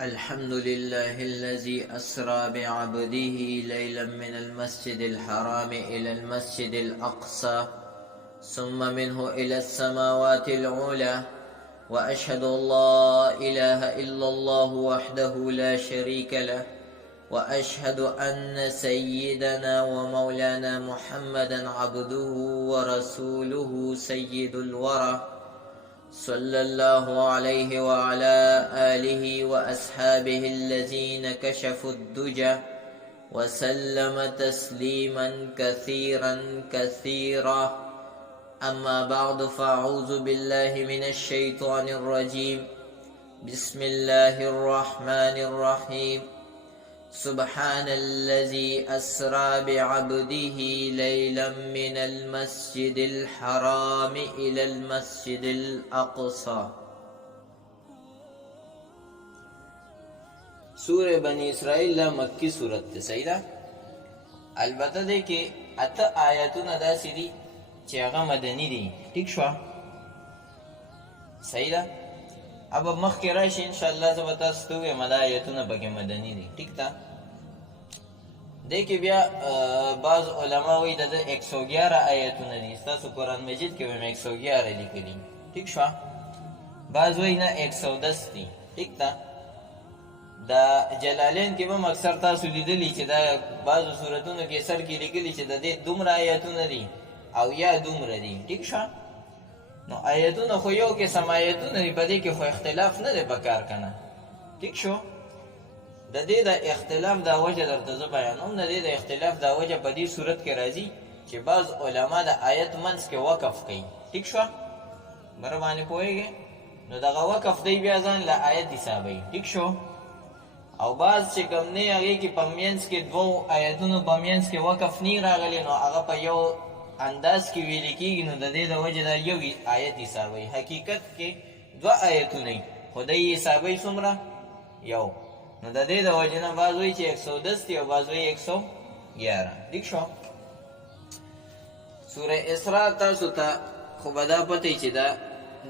الحمد لله الذي أسرى بعبده ليلا من المسجد الحرام إلى المسجد الأقصى ثم منه إلى السماوات العلى، وأشهد أن لا إله إلا الله وحده لا شريك له، وأشهد أن سيدنا ومولانا محمدا عبده ورسوله سيد الورى، صلى الله عليه وعلى آله وأصحابه الذين كشفوا الدجى، وسلم تسليما كثيرا كثيرا. أما بعد، فأعوذ بالله من الشيطان الرجيم. بسم الله الرحمن الرحيم. سبحان الذي أسرى بعبده ليلا من المسجد الحرام إلى المسجد الأقصى. سورة بني اسرائیل مکی سورت تے سیدہ البته دے کہ اتا آیاتون دا سیدی چیغا مدنی دی ٹھیک شوا سیدہ اب مخ کی راشی انشاءاللہ سبتا ستوئے مدا آیاتون بکی مدنی دی ٹھیک تا دیکھیں بیا بعض علماء وی دا 111 آیاتون دی ستاسو قرآن مجید کے ویم 111 لکلی ٹھیک شوا بعض وی نا 110 دی ٹھیک تا دا جلالین کې به اکثر تاسو لیدلی چې دا بعضو صورتونو کې سر کې لیکلي چې د دې دومره آیتونه دي او یا دومره دي ټیک شو نو آیتونه خو یو قسم آیتونه دي په دې کې خو اختلاف نه دی پکار کنه ټیک شو د دې د اختلاف دا وجه درته زه بیانوم د دې د اختلاف دا وجه په دې صورت کې راځي چې بعض علما د آیت منځ کې وقف کوي ټیک شو بر باندې پوهیږي نو دغه وقف دی بیا ځان له آیت حسابوي ټیک شو او بعض چې کوم نه هغه کې پمینس کې دوه آیتونو پمینس کې وقف نه راغلی نو هغه په یو انداز کې ویل کېږي نو د دې د وجه دا یو آیت حسابوي حقیقت کې دوه آیتونه خدای حسابوي څومره یو نو د دې د وجه نه بعض وایي چې 110 دی او بعض وایي 111 ٹھیک شو سوره اسراء تاسو ته خو به دا پته چې دا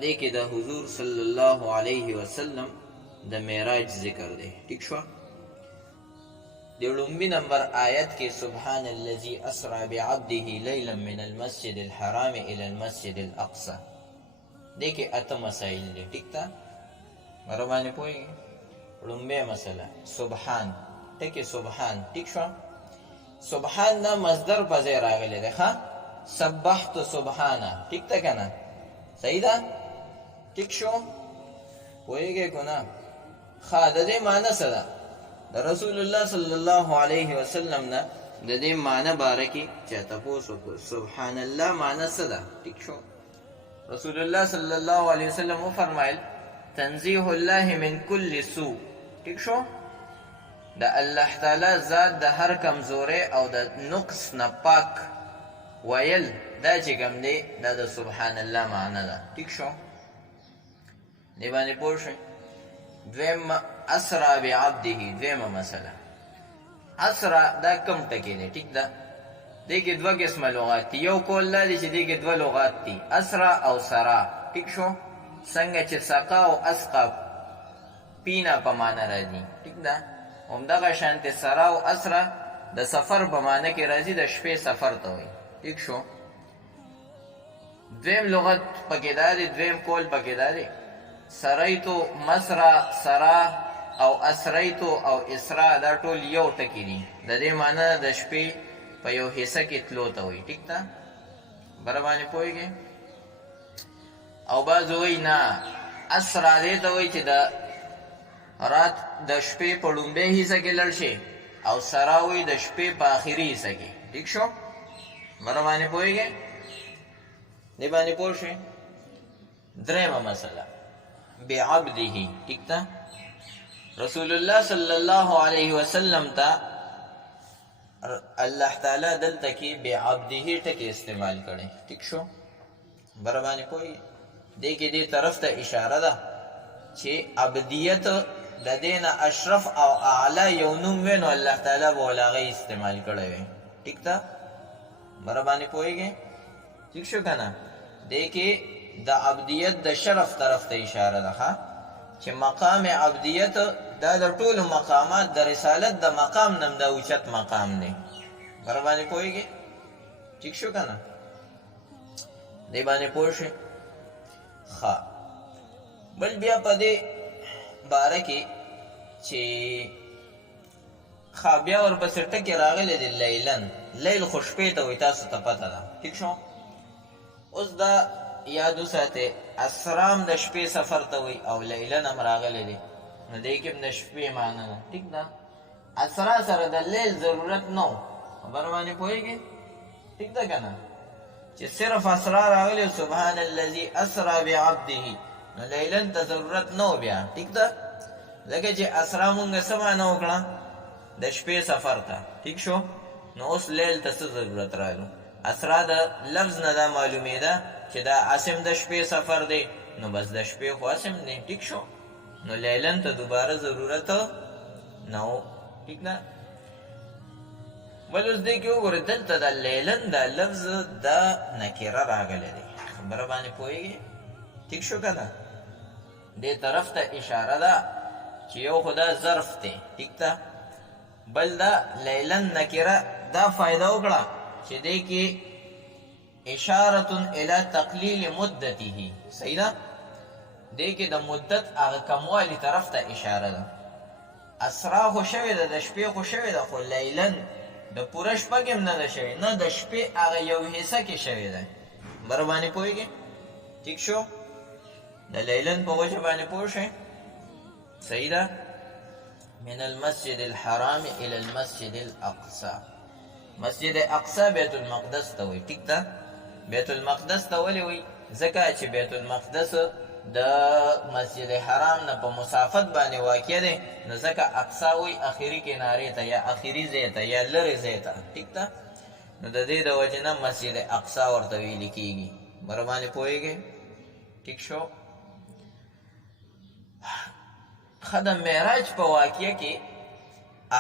دې کې د حضور صلی الله علیه وسلم د معراج ذکر دی ٹھیک شو د لومبی نمبر آیت کې سبحان الذي اسرى بعبده ليلا من المسجد الحرام الى المسجد الاقصى دې کې اته مسائل دي ٹھیک تا مرمانه پوي لومبی مسله سبحان ټکی سبحان ٹھیک شو سبحان نا مصدر په ځای راغلی دی ښا سبحت سبحانه ٹھیک تا کنه صحیح ده ٹھیک شو پوهیږئ که نه ښه د دې معنی څه ده د رسول الله صلی الله علیه وسلم نه د دې معنی باره کې چا تپوس وکړو سبحان الله معنی څه ده ټیک شو رسول الله صلی الله علیه وسلم وفرمایل تنزیه الله من کل سوء ټیک شو د الله تعالی ذات د هر کمزوري او د نقص نه پاک ویل دا چې کوم دی دا د سبحان الله معنی ده ټیک شو دی باندې پوه شئ دویم اسرا بعبده دویمه مسله اسرا دا کم ټکی دی ټیک ده دې کې دوه قسمه لغات دي یو کول دا دی چې دې کې دوه لغات دي اسرا او سرا ټیک شو څنګه چې سقا او اسقا پینا په معنی راځي ټیک ده همدغه شانتې سرا او اسرا د سفر په معنی کې راځي د شپې سفر ته وایي ټیک شو دویم لغت پکې دا دی دویم کول پکې دا دی سریتو مسرا سرا او اسریتو او اسرا دا ټول یو ټکی دي د دې معنی د شپې په یو حصہ کې تلو ته وایي ټیک ده بر باندې پوهیږئ او بعض وایي نه اسرا دې ته وایي چې د رات د شپې په لومبۍ حصہ کې لاړ شي او سرا وایي د شپې په آخري حصہ کې ټیک شو بر باندې پوهیږئ دې باندې پوه شئ درېمه مسله بعبده ٹھیک تا رسول الله صلی الله علیه وسلم تا الله تعالی دلته کې بعبده ټکی استعمال کړي ٹھیک شو برابر کوئی دې کې دې طرف ته اشاره ده چې عبدیت د دین اشرف او اعلی یو نوم وینو الله تعالی بولاغه استعمال کړي ٹھیک تا برابر کوئږي ٹھیک شو کنه دې کې د عبدیت د شرف طرف ته اشاره ده چې مقام عبدیت دا د ټولو مقامات د رسالت د مقام نم دا اوچت مقام دی. بر باندې پوهېږې؟ ټیک شو که نه؟ دې باندې پوه شئ. ښه، بل بیا په دې باره کې چې ښه بیا ورپسې ټکې راغلی دی لیلن. لیل خو شپې ته وایي، تاسو ته پته ده. ټیک شو؟ اوس دا یاد وساتئ، اسرام د شپې سفر ته وایي او لیلن هم راغلی دی، نو دې کې هم د شپې معنی ده. ټیک ده؟ اسرا سره د لیل ضرورت نه و. خبر باندې پوهېږې؟ ټیک ده که نه؟ چې صرف اسرا راغلی سبحان الذي اسرا بعبده، نو لیلن ته ضرورت نه و بیا. ټیک ده؟ ځکه چې اسرا مونږ څه معنی وکړه؟ د شپې سفر ته. ټیک شو؟ نو اوس لیل ته څه ضرورت راغلو؟ اسرا د لفظ نه دا معلومېده چې دا اسم د شپې سفر دی، نو بس د شپې خو اسم دی. ټیک شو؟ نو لیلن ته دوباره ضرورت نه و. ټیک ده؟ بل اوس دې کې وګورئ، دلته د لیلن دا لفظ دا نکره راغلی دی. خبره باندې پوهېږې؟ ټیک شو که نه؟ دې طرف ته اشاره ده چې یو خو دا ظرف دی. ټیک ده؟ بل دا لیلن نکره دا فایده وکړه چې دې کې اشارة الی تقلیل مدته. صحیح ده؟ دې کې د مدت هغه کموالي طرف ته اشاره ده. اسرا خو شوې ده، د شپې خو شوې ده، خو لیلن د پوره شپه کې هم نه ده شوې، نه د شپې هغه یو حصه کې شوې ده. بر باندې پوهېږې؟ ټیک شو؟ د لیلن په وجه باندې پوه شئ. صحیح ده؟ من المسجد الحرام الى المسجد الاقصى. مسجد اقصی بیت المقدس ته وایي. ټیک ده؟ بیت المقدس ته ولې وایي؟ ځکه چې بیت المقدس د مسجد حرام نه په مسافت باندې واقع دی، نو ځکه اقصی وایي اخري کنارې ته یا اخري ځای ته یا لرې ځای ته. ټیک ده؟ نو د دې د وجې نه مسجد اقصی ورته ویلې کېږي. بر باندې پوهېږې؟ ټیک شو؟ ښه، د معراج په واقعه کې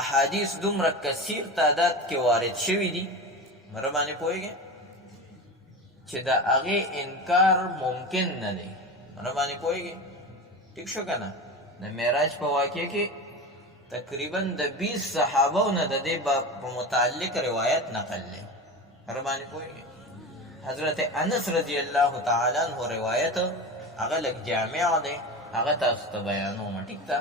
احادیث دومره کثیر تعداد کې وارد شوي دي، بر باندې پوهېږې، چې د هغې انکار ممکن نه دی. بر باندې پوهېږې؟ ټیک شو که نه؟ د معراج په واقعه کې تقریبا د 20 صحابو نه د دې په متعلق روایت نقل دی. بر باندې پوهېږې؟ حضرت انس رضی الله تعالی عنه روایت هغه لږ جامع دی، هغه تاسو ته بیانوم. ټیک ده؟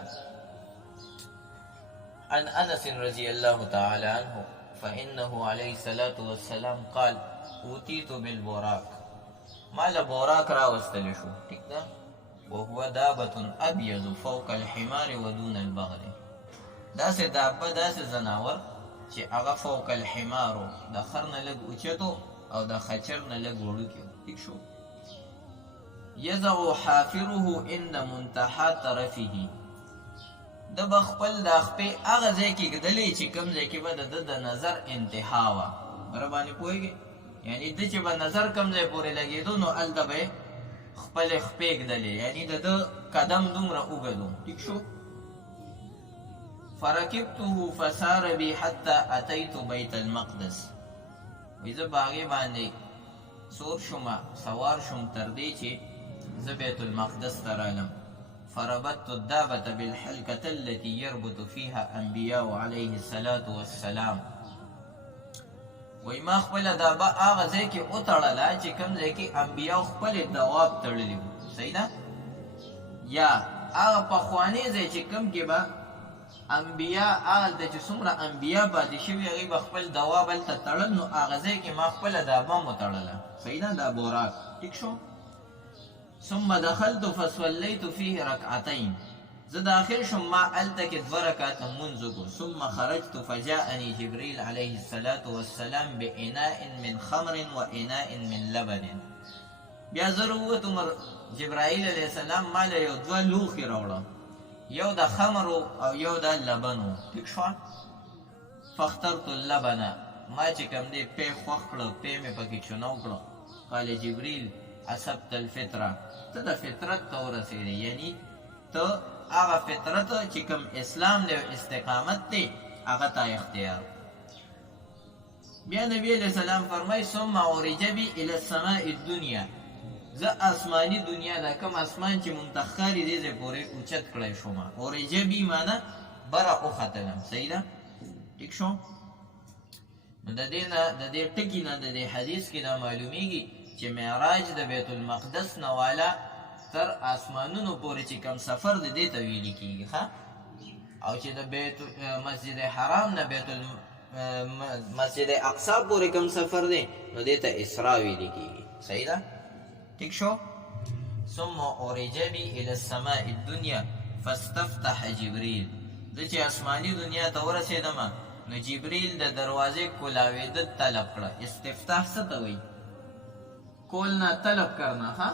عن انس رضی الله تعالی عنه فانه علیه الصلاة والسلام قال اوتیت بالبراق، ما له براق راوستلی شو. ټیک ده؟ وهو دابة ابيض فوق الحمار ودون البغل. داسې دابه، داسې زناور چې هغه فوق الحمار و، د خر نه لږ اوچت او د خچر نه لږ وړوکی. ټیک شو؟ یضع حافره عند منتهى طرفه، د به خپل د خپې هغه ځای کې ږدلی چې کوم ځای کې به د ده د نظر انتها وه. بر باندې پوهېږې؟ یعنې ده چې به نظر کوم ځای پورې لګېدو، نو هلته به یې خپلې خپې ږدلې، یعنې د ده قدم دومره اوږد و. ټیک شو؟ فرکبته فسار بي حتى اتيت بیت المقدس، وایي زه په هغې باندې سور شوم، سوار شوم تر دې چې زه بیت المقدس ته رالم. فربطت الدابة بالحلقة التي يربط فيها انبیاء علیه الصلاة والسلام. وایي ما خپله دابه هغه ځای کې وتړله چې کوم ځای کې انبیاء خپلې دواب تړلي وو. صحیح ده؟ یا هغه پخوانی ځای چې کوم کې به انبیاء هلته چې څومره انبیاء پاتې شوي هغوی به خپل دواب هلته تړل، نو هغه ځای کې ما خپله دابه هم وتړله. صحیح ده؟ دا براق. ټیک شو؟ ثم دخلت فصليت فيه ركعتين، زه داخل شم ما هلته کې 2 رکعته لمونځ وکړو. ثم خرجت فجاءني جبريل عليه الصلاة والسلام بإناء من خمر وإناء من لبن. بیا زه راووتم، جبرائیل علیه السلام ما له یو 2 لوښي راوړه، یو د خمر او یو د لبن و. ټیک شوه؟ فاخترت اللبن، ما چې کوم دی پی خوښ کړه، پی مې پکې چونه وکړه. قال جبریل اصبت الفطره، ته د فطرت ته ورسېدې، یعنی ته هغه فطرت چې کوم اسلام دی او استقامت دی هغه تا اختیار. بیا نبی علیہ السلام فرمای ثم عرج بي الى السماء الدنيا، زه آسماني دنیا دا کم آسمان چې منتخاري دی ځای پورې اوچت کړی شوم اورجه بي معنا بره وختلم. صحیح ده؟ ټیک شو. نو د دې ټکي نه د دې حدیث کې دا معلومیږي چې معراج د بیت المقدس نه والا تر آسمانونو پورې چې کم سفر د دې ته ویل کېږي ښه، او چې د مسجد حرام نه مسجد اقصا پورې کم سفر دی نو دې ته اسراء ویل کېږي. صحیح ده؟ ٹھیک شو. ثم اورج بي الى السماء الدنيا فاستفتح جبريل. د چې آسماني دنیا ته ورسېدم نو جبريل د دروازې کولاوېدل طلب کړه. استفتاح څه ته وایي؟ کولنا طلب کرنا. ها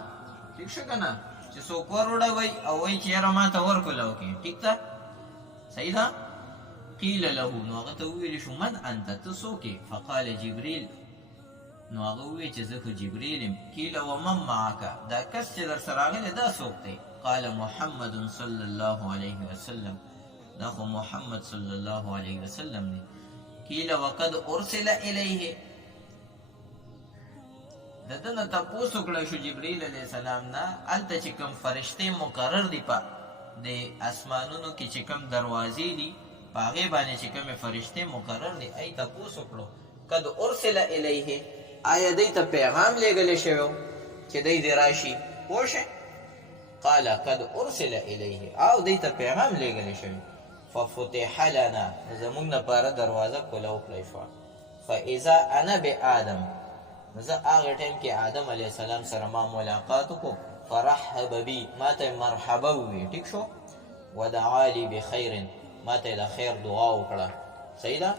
ٹھیک شو کنه، چې څوک ور وډوي او وایي چې یاره ما ته ور کولاو کې. ټیک ده؟ صحیح ده؟ قیل له، نو هغه ته وویل شو من انت، ته څوک یې؟ فقال جبريل، نو هغه وویل چې زه خو جبريل یم. قیل ومن معک، دا کس چې در سره راغلی دا څوک دی؟ قال محمد صلی الله علیه وسلم، دا خو محمد صلی الله علیه وسلم دی. قیل وقد ارسل الیه، د ده نه تپوس وکړی شو جبرائیل علیه السلام نه هلته چې کوم فرشتې مقرر دي په د اسمانونو کې چې کوم دروازې دي په هغې باندې چې کومې فرشتې مقرر دي ای تپوس وکړو قد ارسل الیه، آیا دی ته پیغام لیږلی شوی و چې دی دې راشي پوه شئ؟ قال قد ارسل الیه، او دی ته پیغام لیږلی شوی. ففتح لنا، زمونږ لپاره دروازه کوله وکړی شوه. فاذا انا بآدم، زه هغه ټایم کې آدم علیه السلام سره ما ملاقات وکړو. فرحب بي، ما ته مرحبا وویې. ټیک شو. ودعا لي بخیر، ما ته د خیر دعا وکړه. صحیح ده؟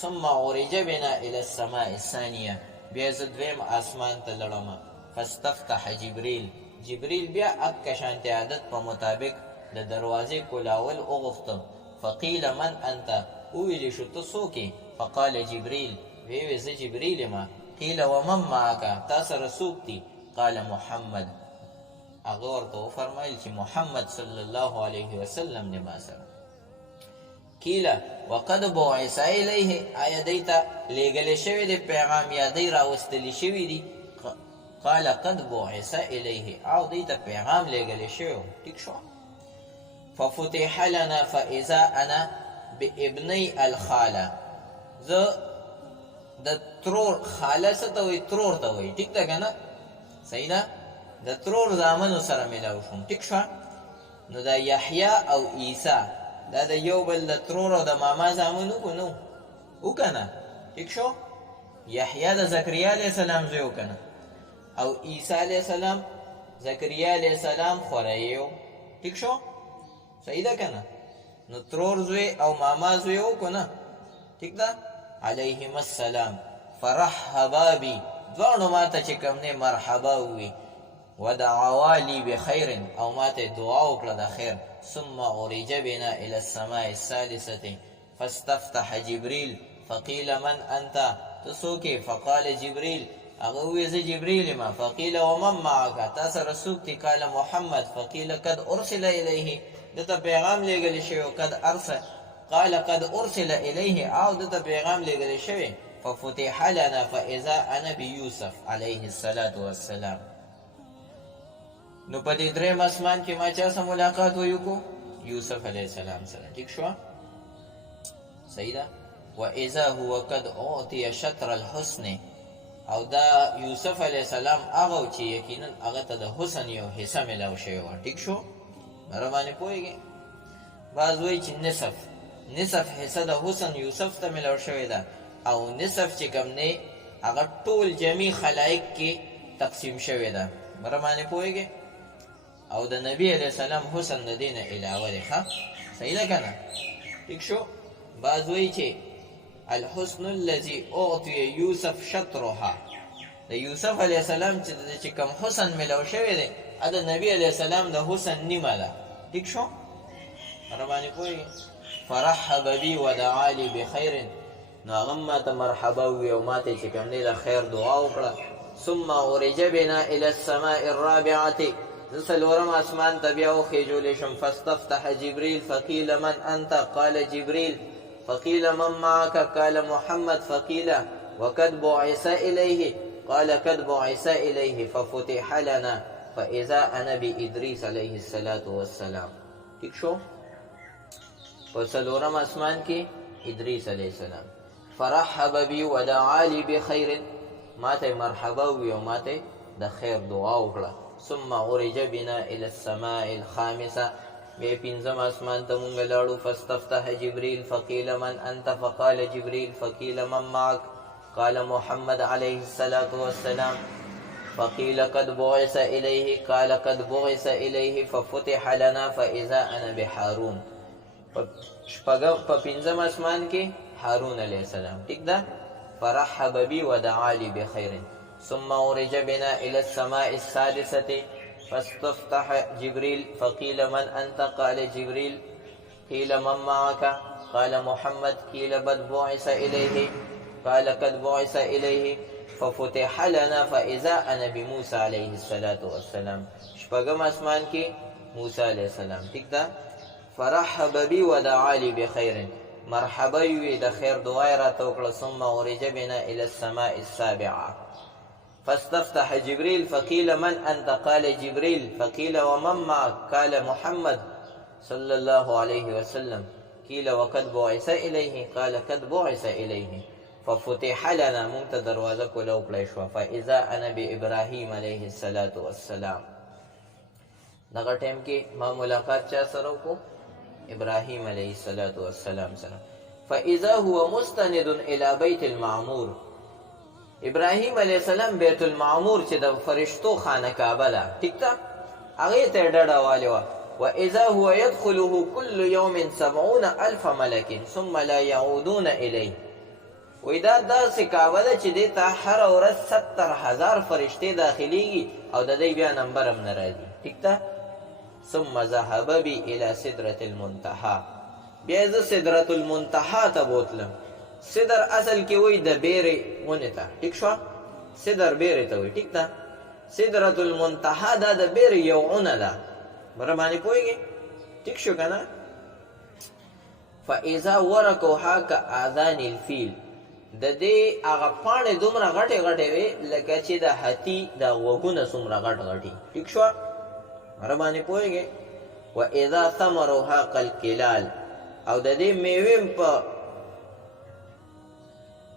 ثم عرج بنا الى السماء الثانیه، بیا زه دویم آسمان ته لړم. فاستفتح جبریل، جبریل بیا اکه شانتې عادت په مطابق د دروازې کولاول وغوښته. فقیل من انت، وویلې شو ته څوک یې؟ فقال جبریل، ویې زه جبریل یم. قیل ومن معک، تا سره څوک دي؟ قال محمد، هغه ورته وفرمایل چې محمد صلی الله علیه وسلم دی ما سره. قیل وقد بعث الیه، آیا دی ته لیږلی شوی دی پیغام یا دی راوستلی شوي دي؟ قال قد بعث الیه، او دی ته پیغام لیږلی شوی و. ټیک شو. ففتح لنا فاذا انا بابنی الخاله، زه د ترور، خاله څه ته وایي؟ ترور ته وایي. ټیک ده که نه؟ صحیح ده؟ د ترور زامنو سره میلاو شوم. ټیک شوه. نو دا یحیی او عیسی دا د یو بل د ترور او د ماما زامن وو که نه وو که نه؟ ټیک شو. یحیی د زکریا علیه السلام زوی و که نه؟ او عیسی علیه السلام زکریا علیه السلام خوری و. ټیک شو. صحیح ده که نه؟ نو ترور زوی او ماما زوی و که نه؟ ټیک ده؟ علیهم السلام. فرحبا بی، دواړو ما ته چې کوم دی مرحبا ووي. ودعوا لي بخیر، او ما ته دعا وکړه د خیر. ثم عرج بنا الى السماء الثالثه فاستفتح جبريل. فقيل من انت، ته څوک یې؟ فقال جبريل، هغه وویل زه جبريل یم. فقيل ومن معك، تا سره څوک دي؟ قال محمد. فقيل قد ارسل الیه، ده ته پیغام لیږلی شوی. قد ارسل، قال قد ارسل الیه، او ده ته پیغام لیږلی شوی. ففتح لنا فاذا انا بيوسف علیه الصلاة والسلام. نو په دې دریم اسمان کې ما چا سره ملاقات وکړو؟ یوسف علیه السلام سره. ټیک شوه. صحیح ده؟ واذا هو قد اعطي شطر الحسن، او دا یوسف علیه السلام هغه چې یقینا هغه ته د حسن یو حصه میلاو شوی وه. ټیک شو. مره باندې پوهېږې؟ بعض وایي چې نصف حصه د حسن یوسف ته میلاو شوې ده، او نصف چې کوم دی هغه ټول جمعي خلایق کې تقسیم شوې ده. مره باندې پوهېږې؟ او د نبی علیه السلام حسن د دې نه علاوه دی. ښه صحیح ده که نه؟ ټیک شو. بعض وایي چې الحسن الذي اعطي یوسف شطرها، د یوسف علیه السلام چې کوم حسن میلاو شوی دی دا د نبی علیه السلام د حسن نیمه ده. ټیک شو. مره باندې پوهېږې؟ فرحب بي ودعا لي بخیر، نو هغه ما ته مرحبا ووي او ما ته چې کوم دی د خیر دعا وکړه. ثم عرج بنا الى السماء الرابعه، زه څلورم اسمان ته بیا وخېجولی شم. فاستفتح جبريل. فقيل من انت؟ قال جبريل. فقيل من معك؟ قال محمد. فقيل وقد بعث الیه، قال قد بعث إليه ففتح لنا فإذا أنا بإدریس علیه الصلاة والسلام. ٹھیک شو؟ په څلورم اسمان کې ادریس علیه السلام. فرحب بي ودعا لي بخير، ماته مرحبا وی او ماته د خیر دعا وکړه. ثم عرج بنا الى السماء الخامسه، بیا پنځم اسمان ته مونږ لاړو. فاستفتح جبريل فقيل من انت؟ فقال جبريل فقيل من معك؟ قال محمد عليه الصلاة والسلام. فقيل قد بعث إليه؟ قال قد بعث إليه ففتح لنا فإذا أنا بحارون. په پنځم اسمان کې هارون علیه السلام. ٹھیک ده؟ فرحب بي ودعا لي بخير. ثم عرج بنا إلى السماء السادسة فاستفتح جبريل فقيل من أنت؟ قال جبريل. قيل من معك؟ قال محمد. قيل قد بعث إليه؟ قال قد بعث إليه ففتح لنا فإذا أنا بموسى عليه الصلاة والسلام. شپږم اسمان کې موسی علیه السلام. ٹھیک ده؟ فرحب بي ودعا لي بخير، مرحبا وی د خیر دعای راته وکړه. ثم عرج بنا الى السماء السابعه فاستفتح جبريل فقيل من انت؟ قال جبريل. فقيل ومن معك؟ قال محمد صلى الله عليه وسلم. قيل وقد بعث اليه؟ قال قد بعث اليه ففتح لنا، مونږ ته دروازه کوله وکړی شوه. فاذا انا بابراهيم عليه الصلاة والسلام. دغه ټیم کې ما ملاقات چا سره وکړو؟ ابراهيم عليه الصلاة والسلام سره. فاذا هو مستند الى بيت المعمور. ابراهيم عليه السلام بیت المعمور چې د فرشتو خانه کعبه ده، ټیک ده، هغې ته یې ډډه والې وه. واذا هو يدخله كل يوم 70,000 ملك ثم لا يعودون اليه. وی دا داسې کعبه ده چې دې ته هره ورځ 70,000 فرشتې داخلیږي او د دې بیا نمبر هم نه راځي. ټیک ده؟ ثم ذهب بي الى سدرة المنتهى. بیا زه سدرة المنتهى ته بوتلم. سدر اصل کې وی د بیرې ونې ته. ټیک شوه؟ سدر بیرې ته وی. ټیک ده؟ سدرة المنتهى دا د بیرې یو ونه ده. بره باندې پوهېږې؟ ټیک شو که نه؟ فاذا ورقها كآذان الفيل. د دې هغه پاڼې دومره غټې غټې وې لکه چې د هاتي د غوږونه څومره غټ غټي. ټیک شوه؟ مره باندې پوهېږې؟ واذا ثمرها كالقلال. او د دې میوې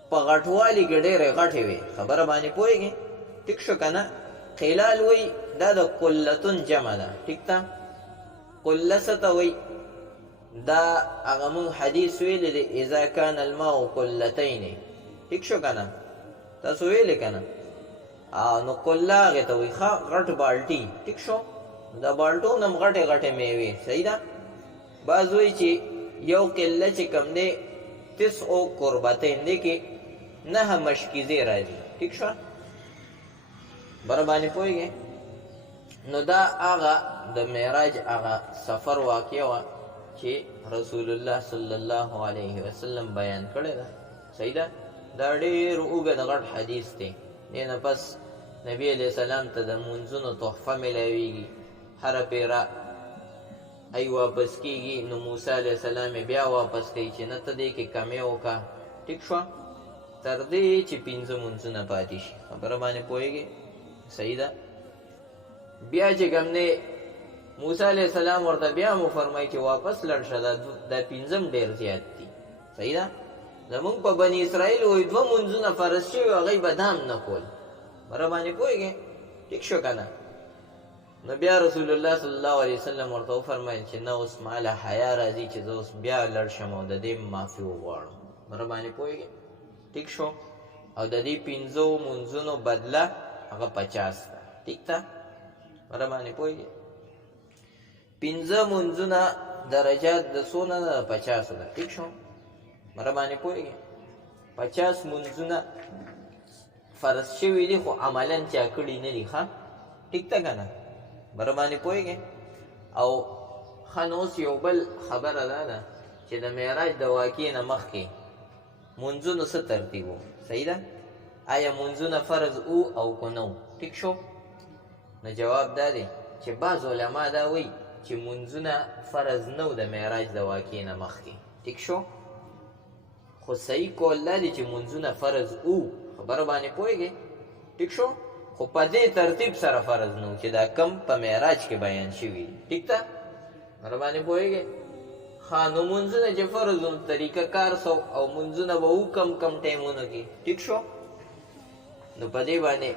په غټوالي کې ډېرې غټې وې. خبره باندې پوهېږې؟ ټیک شو که نه؟ قلال وی دا د قلتون جمع ده. ټیک ده؟ قله څه ته وی؟ دا هغه مونږ حدیث ویلی دی اذا کان الماء قلتین. ټیک شو که نه؟ تاسو ویلی که نه؟ نو قله هغې ته وی ښه غټ بالټي. ټیک شو؟ د بالټو نه هم غټې غټې میوې. صحیح ده؟ بعض وایي چې یو قله چې کوم دی 90 قربتین دی کې 9 مشکیزې راځي. ټیک شوه؟ بره باندې پوهېږې؟ نو دا هغه د معراج هغه سفر واقع وه چې رسول الله صلی الله علیه وسلم بیان کړی ده. صحیح ده؟ دا ډېر اوږد غټ حدیث دی. دې نه پس نبي علیه السلام ته د مونځونو تحفه میلاویږي. هره پیره ای واپس کیږي. نو موسی علیه السلام بیا واپس کوي چې نه ته دې کې کمې وکړه. ټیک شوه؟ تر دې چې 5 مونځونه پاتې شي. خبره باندې پوهېږې؟ صحیح ده؟ بیا چې کوم دی موسی علیه السلام ورته بیا مو فرمایي چې واپس لړ شه، دا 5 ډېر زیات دي. صحیح ده؟ زمونږ په بني اسرائیل وایي 2 مونځونه فرض شوي هغوی به دا هم نه کول. بره باندې پوهېږې؟ ټیک شو که نه؟ نو بیا رسول الله صلی الله علیه وسلم ورته وفرمایل چې نه اوس ماله حیا راځي چې زه اوس بیا لړ شم او د دې معافي وغواړم. بره باندې پوهېږې؟ ټیک شو؟ او د دې 5 مونځونو بدله هغه 50 ده. ټیک ده؟ بره باندې پوهېږې؟ 5 مونځونه درجات د څونه ده؟ 50 ده. ټیک شو؟ بره باندې پوهېږې؟ 50 مونځونه فرض شوي دي خو عملا چا کړي نه دي. ښه؟ ټیک ده که نه؟ بره باندې پوهېږې؟ او ښه نو اوس یو بل خبره دا ده چې د معراج د واقعې نه مخکې مونځونو څه ترتیب و؟ صحیح ده؟ آیا مونځونه فرض او که نه و؟ ټیک شو؟ نو جواب دا دی چې بعض علما دا وایي چې مونځونه فرض نه و د معراج د واقعې نه مخکې. ټیک شو؟ خو صحیح قول دا دی چې مونځونه فرض و. خبره باندې پوهېږې؟ ټیک شو. خو په دې ترتیب سره فرض نو چې دا کم په معراج کې بیان شوي. ټیک ده، مره باندې پوهېږئ. ها نو منځونه چې فرض نو طریقه کار سو او منځونه به وکم کم ټایمونو کې. ټیک شو. نو په دې باندې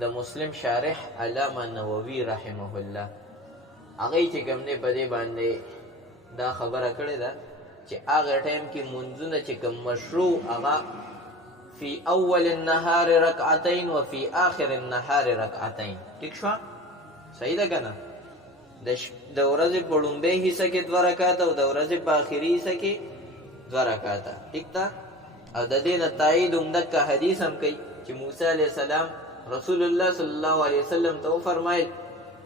د مسلم شارح علامه نووي رحمه الله هغه چې کوم دی په دې باندې دا خبره کړې ده چې هغه ټایم کې منځونه چې کوم مشروع هغه فی اول النهار رکعتین و فی آخر النهار رکعتین. ټیک شو. صحیح ده که نه؟ د ورځې په لومبۍ حصه کې 2 رکعاته او د ورځې په آخري حصه کې 2 رکعاته. ټیک ده. او د دې نه تایید همدغه حدیث هم کوي چې موسی علیه السلام رسول الله صلی الله علیه وسلم ته وفرمایل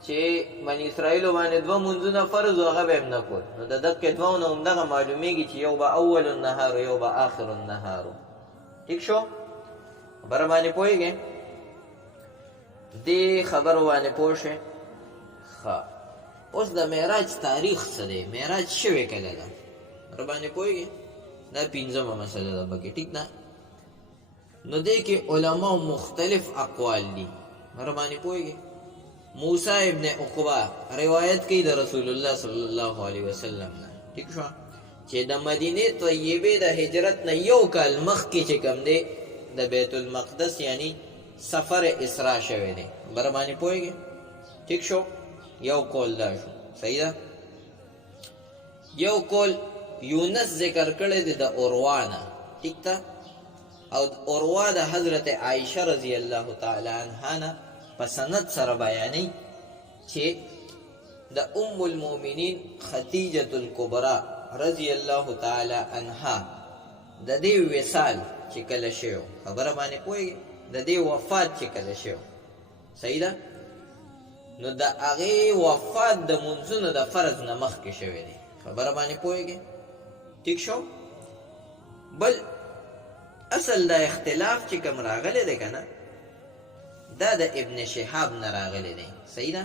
چې بني اسرائیلو باندې 2 منځونه فرض و هغه به هم نه کول. نو د دغې 2 نه همدغه معلومیږي چې یو به اول النهار و یو به آخر النهار. ٹھیک شو. خبره باندې پوهېږئ؟ دې خبرو باندې پوه شئ. ښه، اوس د معراج تاریخ څه دی؟ معراج شوې کله ده؟ خبره باندې پوهېږئ؟ دا 5مه مسله ده پکې. ټیک ده. نو دې کې علماء مختلف اقوال دي. خبره باندې پوهېږئ؟ موسی ابن عقبه روایت کوي د رسول الله صلی الله علیه وسلم نه. ټیک شو. چې د مدینه طیبه د هجرت نه 1 کال مخکې چې کوم دی د بیت المقدس یعنی سفر اسراء شوی دی. خبره باندې پوهېږئ؟ ټیک شو. یو قول دا شو. صحیح ده. یو قول یونس ذکر کړی دی د عروه نه. ټیک ده. او عروه د حضرت عایشه رضی الله تعالی عنها نه په سند سره بیانوي چې د ام المؤمنین خدیجه الکبرى رضی الله تعالی عنها د دې وصال چې کله شو. خبره باندې پوهېږئ؟ د دې وفات چې کله شو. صحیح ده. نو د هغې وفات د منځونو د فرض نه مخکې شوی دی. خبره باندې پوهېږئ؟ ټیک شو. بل اصل د اختلاف چې کوم راغلی دی که نه، دا د ابن شهاب نه راغلی دی. صحیح ده.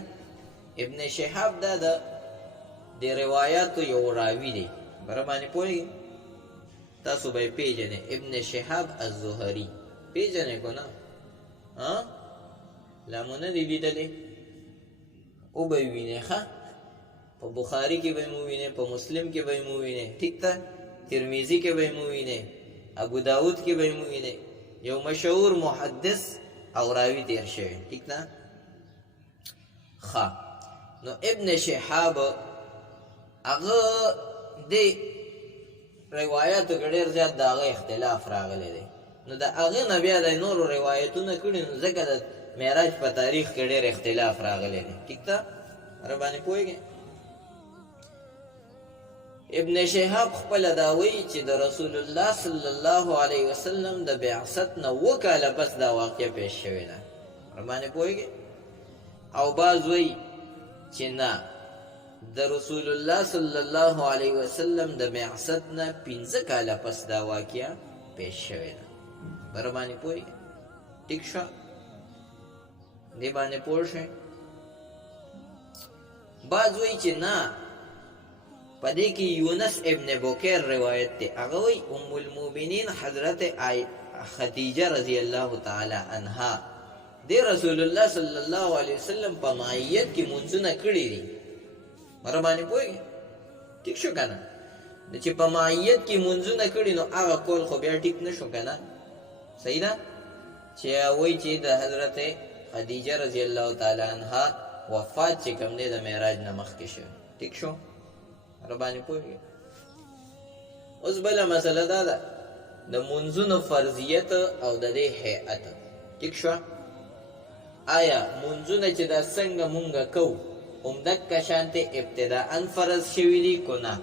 ابن شهاب دا د روایاتو یو راوي دی. خبره باندې پوهېږئ؟ تاسو به یې پېژنئ. ابن شهاب الزهري پېژنئ که نه؟ لا مو نه دی لیدلی؟ او به یې وینئ. ښه، په بخاري کې به یې مو وینئ، په مسلم کې به یې مو وینئ. ټیک ده. ترمیزي کې به یې مو وینئ، ابو داود کې به یې مو وینئ. یو مشهور محدث او راوي تیر شوی. ټیک ده. ښه، نو ابن شهاب هغه د روایاتو کې ډېر زیات د هغه اختلاف راغلی دی. نو د هغې نه بیا د نورو روایتونه کړي، نو ځکه د معراج په تاریخ کې ډېر اختلاف راغلی دی. ټیک ده. خبره باندې پوهېږئ؟ ابن شهاب خپله دا وایي چې د رسول الله صلی الله علیه وسلم د بعثت نه 2 کاله پس دا واقعه پیش شوې ده. خبره باندې پوهېږئ؟ او بعض وایي چې نه، د رسول الله صلی الله علیه وسلم د بعثت نه 15 کاله پس دا واقعه پیش شوې ده. خبره باندې پوهېږئ؟ ټیک شو. دې باندې پوه شئ. بعض وایي چې نه، په دې کې یونس ابن بکیر روایت دی. هغه وایي ام المؤمنین حضرت خدیجه رضی الله تعالی عنها د رسول الله صلی الله علیه وسلم په معیت کې منځونه کړي دي. خبره باندې پوهېږئ؟ ټیک شو که نه؟ چې په معیت کې منځونه کړي، نو هغه کول خو بیا ټیک نه شو که نه؟ صحیح ده. چې وایي چې د حضرت خدیجه رضی الله تعالی عنها وفات چې کوم دی د معراج نه مخکې شوی. ټیک شو. خبره باندې پوهېږئ؟ اوس بله مسله دا ده د منځونو فرضیت او د دې هیئت. ټیک شو. آیا منځونه چې دا څنګه مونږه کوو همدغه شانتې ابتداءً فرض شوي دي که نه؟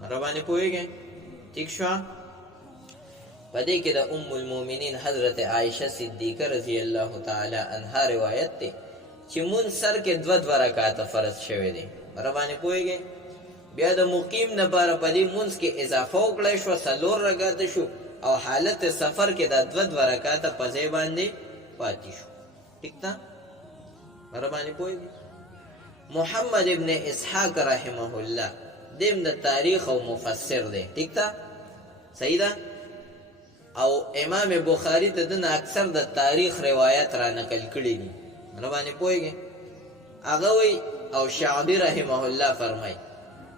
خبره باندې پوهېږئ؟ ټیک شو. په دې کې د ام المؤمنین حضرت عایشه صدیقه رضی الله تعالی عنها روایت دی چې مونځ سر کې 2 رکعاته فرض شوی دی. خبره باندې پوهېږئ؟ بیا د مقیم لپاره په دې مونځ کې اضافه وکړی شوه، 4 رکعاته شو، او حالت سفر کې دا 2 رکعاته په ځای باندې پاتې شو. ټیک ده. خبره باندې پوهېږئ؟ محمد ابن اسحاق رحمه الله دیم د تاریخ او مفسر دی. ٹھیک ده. صحیح ده. او امام بخاری ته دنه اکثر د تاریخ روایت را نقل کړي دي باندې پوهیږي هغه وی او شعبی رحمه الله فرمای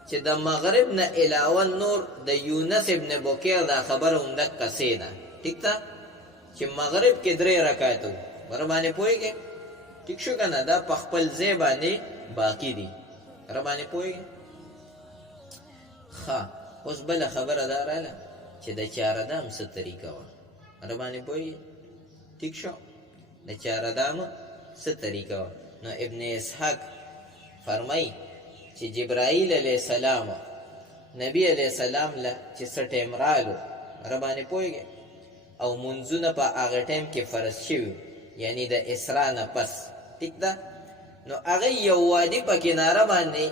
چې د مغرب نه علاوه نور د یونس ابن بکیر دا خبر اومده کسې ده ٹھیک ده چې مغرب کې 3 رکعات باندې پوهیږي ٹھیک شو کنه دا په خپل ځای باندې باقی دي باندې پوهیږي ها اوس بل خبره ده رااله چې د چاردام څه طریقه و باندې پوهیږي ٹھیک شو د چاردام څه طریقه و نو ابن اسحاق فرمای چې جبرائیل علیہ السلام نبی علیہ السلام له چې څه ټیم رالو باندې پوهیږي او منځونه په هغه ټیم کې فرض شوي یعنی د اسراء نه پس ټیک ده نو هغه یو وادي په کناره باندې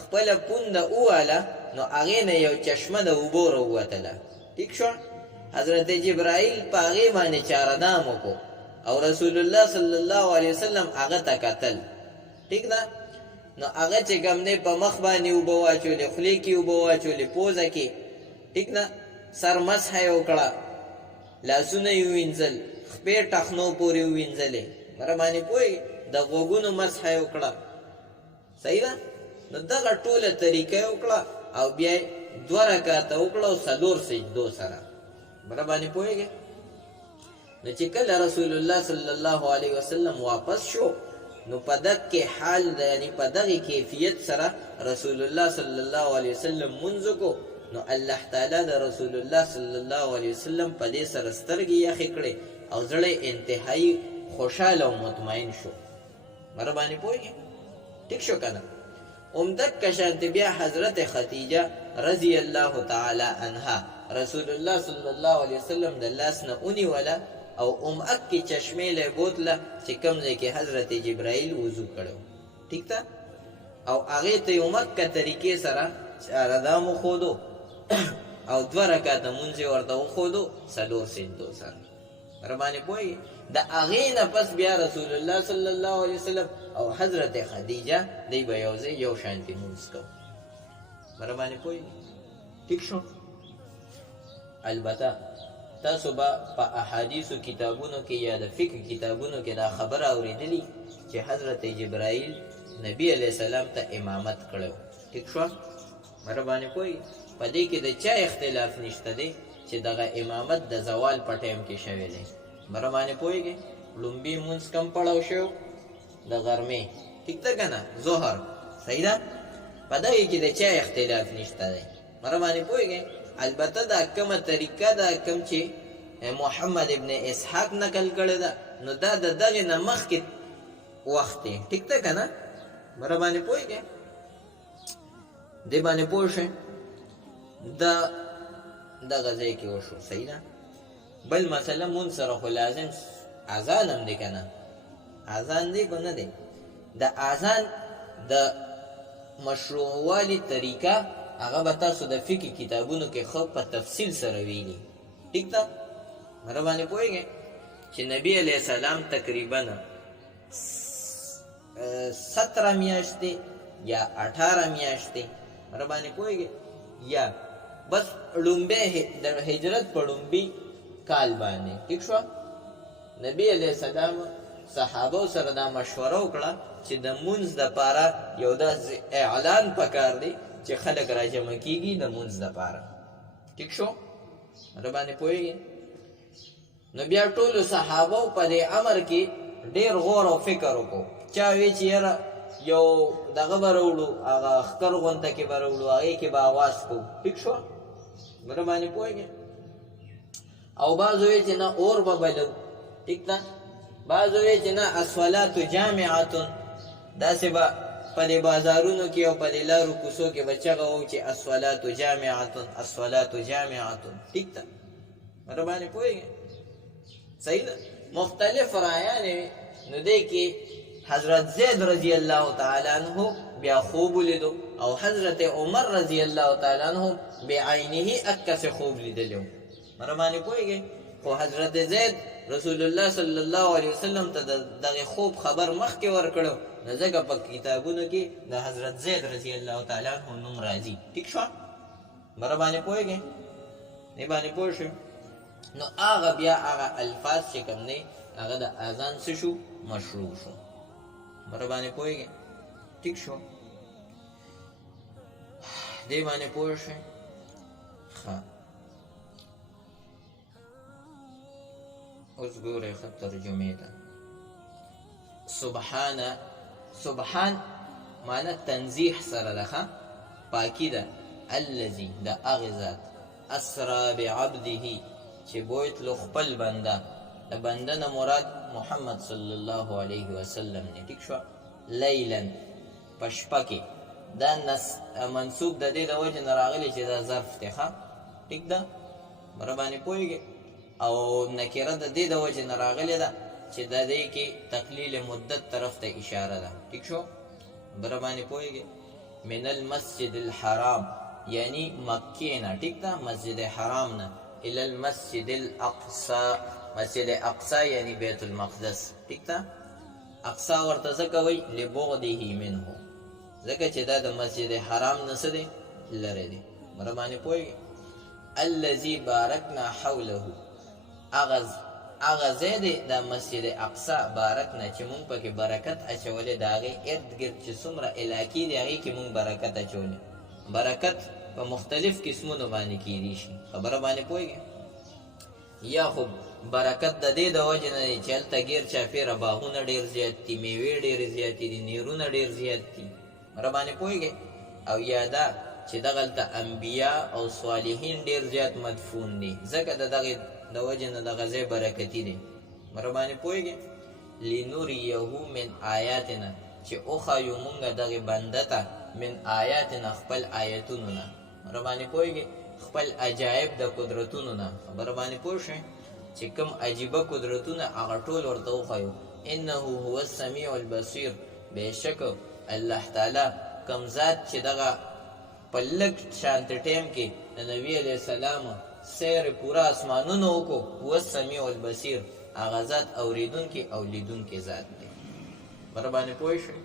خپل پونده واله نو هغه نه یو چشمه د اوبو راووتله ٹھیک شو حضرت جبرائیل په هغه باندې چاردام وکړو او رسول الله صلی الله علیه وسلم هغه ته کتل ٹھیک ده نو هغه چې کوم نه په مخ باندې اوبو واچولې خولې کې اوبو واچولې پوزه کې ٹھیک نه سر مسح یې وکړه لاسونه یې وینځل خپې ټخنو پورې وینځلې باندې پوهې د غوږونو مسح یې وکړه صحیح ده نو دغه ټوله طریقه یې وکړه او بیا یې 2 رکعاته وکړه او 4 سجدو سره باندې پوهېږې نو چې کله رسول الله صلی الله علیه وسلم واپس شو نو په دغه حال یعنی په دغه کیفیت سره رسول الله صلی الله علیه وسلم منځ کو نو الله تعالی د رسول الله صلی الله علیه وسلم په دې سره سترګې یخې کړې او زړه انتهایی خوشاله او مطمئن شو باندې پوهېږې ټیک شو کنه اومدک شانت بیا حضرت خدیجه رضی الله تعالی عنها رسول الله صلی الله علیه وسلم د لاس نه اونی ولا او اکی چشمه له بوتله چې کوم ځای کې حضرت جبرائیل وضو کړو ٹھیک ده او هغه ته یو مکه طریقې سره چاردامو خودو او 2 رکعات مونږ ورته خودو 4 سجدو سره باندې پوي د هغه نه پس بیا رسول الله صلی الله علیه وسلم او حضرت خدیجه دی به یو شانتی مونږ کو باندې پوي ٹھیک شو البته تاسو به په احادیثو کتابونو کې یا د فقه کتابونو کې دا خبره اوریدلی چې حضرت جبرائیل نبی علیہ السلام ته امامت کړو ٹھیک شو باندې پوي په دې کې د چا اختلاف نشته دی چې دغه امامت د زوال په ټیم کې شوی دی باندې پويږي لومبي مونږ کم پړاو شو د غرمه ٹھیک ده کنه ظهر صحیح ده په دې کې د چا اختلاف نشته دی باندې پويږي البته دا کومه طریقه دا کوم چې محمد ابن اسحاق نقل کړی ده نو دا دغه نه مخکې وخت دی ٹھیک ده کنه باندې پويږي دی باندې پوښه دغه ځای کې وشو صحیح ده بل مثلا مون سره خو لازم اذان هم دی کنه اذان دی کنه دی د اذان د مشروعوالي طریقه هغه به تاسو د فقه کتابونو کې خو په تفصیل سره ویلي ٹھیک ده باندې پوهیږئ چې نبی علیہ السلام تقریبا 17 میاشتې یا 18 میاشتې باندې پوهیږئ یا بس لومبه د هجرت په لومبي کال باندې ٹھیک شو نبی علیہ السلام صحابه سره دا مشوره وکړه چې د مونږ د پاره یو د اعلان پکار دی چې خلک راجمع کیږي د مونږ د پاره ٹھیک شو باندې پوهیږئ نو بیا ټول صحابه په دې امر کې ډیر غور او فکر وکړو چا وی چې یو دغه برولو هغه خکر غونته کې برولو هغه کې به आवाज کو ٹھیک شو باندې پوهیږئ او بعض وی چې نه اور به بلو ٹھیک ده بعض وی چې نه الصلاه جامعه داسې به په دې بازارونو کې او په دې لارو کوڅو کې بچغه وو چې الصلاه جامعه الصلاه جامعه ٹھیک ده باندې پوهیږئ صحیح ده مختلف رایانه نو دې کې حضرت زید رضی الله تعالی عنہ بیا خوب لیدو او حضرت عمر رضی الله تعالی عنہ بعینه اکس خوب لیدلو باندې پوهیږئ خو حضرت زید رسول الله صلی الله علیه وسلم ته دغه خوب خبر مخکې ورکړو ځکه په کتابونو کې د حضرت زید رضی الله تعالی عنہ نوم راځي ٹھیک شو باندې پوهیږئ نه باندې پوه شو نو هغه بیا هغه الفاظ چې کوم دی هغه د اذان څه شو مشروع شو بره باندې پوهېږئ ټیک شو دې باندې پوه شئ ښه اوس ګورئ ښه ترجمې ته سبحان معنی تنزیح سره ده ښه پاکی ده الذي د هغې ذات اسرا بعبده چې بوتلو خپل بنده د بنده نه مراد محمد صلی الله علیه وسلم نه ټیک شو لیلا په شپه کې دا منصوب د دې د وجې نه راغلی چې دا ظرف دی ښه ټیک ده بره باندې پوهېږئ او نکره د دې د وجې نه راغلې ده چې د دې کې تقلیل مدت طرف ته اشاره ده ټیک شو بره باندې پوهېږئ من المسجد الحرام یعنی مکې نه ټیک ده مسجد حرام نه الى المسجد الاقصى مسجد اقصى یعنی بیت المقدس ټیک ده اقصا ورته ځکه وایي لبعده منه ځکه چې دا د مسجد حرام نه څه دی لرې دی بره باندې پوهېږئ الذي بارکنا حوله هغه ځای دی د مسجد اقصا بارکنا چې مونږ پکې برکت اچولې د هغې ارد ګرد چې څومره علاقې دي هغې کې مونږ برکت اچولې برکت په مختلف قسمونو باندې کیدی شي خبره باندې پوهېږئ یا خو برکت د دې د وجې نه دی چې هلته ګیر چاپېره باغونه ډېر زیات دي میوې ډېرې زیاتې دي نیرونه ډېر زیات دي بره باندې پوهېږئ او یا دا چې دغلته انبیا او صالحین ډېر زیات مدفون دي ځکه د دغې د وجې نه دغه ځای برکتي دی بره باندې پوهېږئ لنوریه من آیاتنا چې وښایو مونږه دغې بنده ته من آیاتنا خپل آیتونو نه بره باندې پوهېږئ خپل عجایب د قدرتونو نه خبره باندې پوه شئ چې کوم عجیبه قدرتونه هغه ټول ورته وښایو انه هو السمیع البصیر بېشک الله تعالی کوم ذات چې دغه په لږ شانته ټیم کې د نبي علیه السلام سیر پورا اسمانونو وکړو هو السمیع البصیر هغه ذات اورېدونکي او لیدونکي ذات دی بره باندې پوه شئ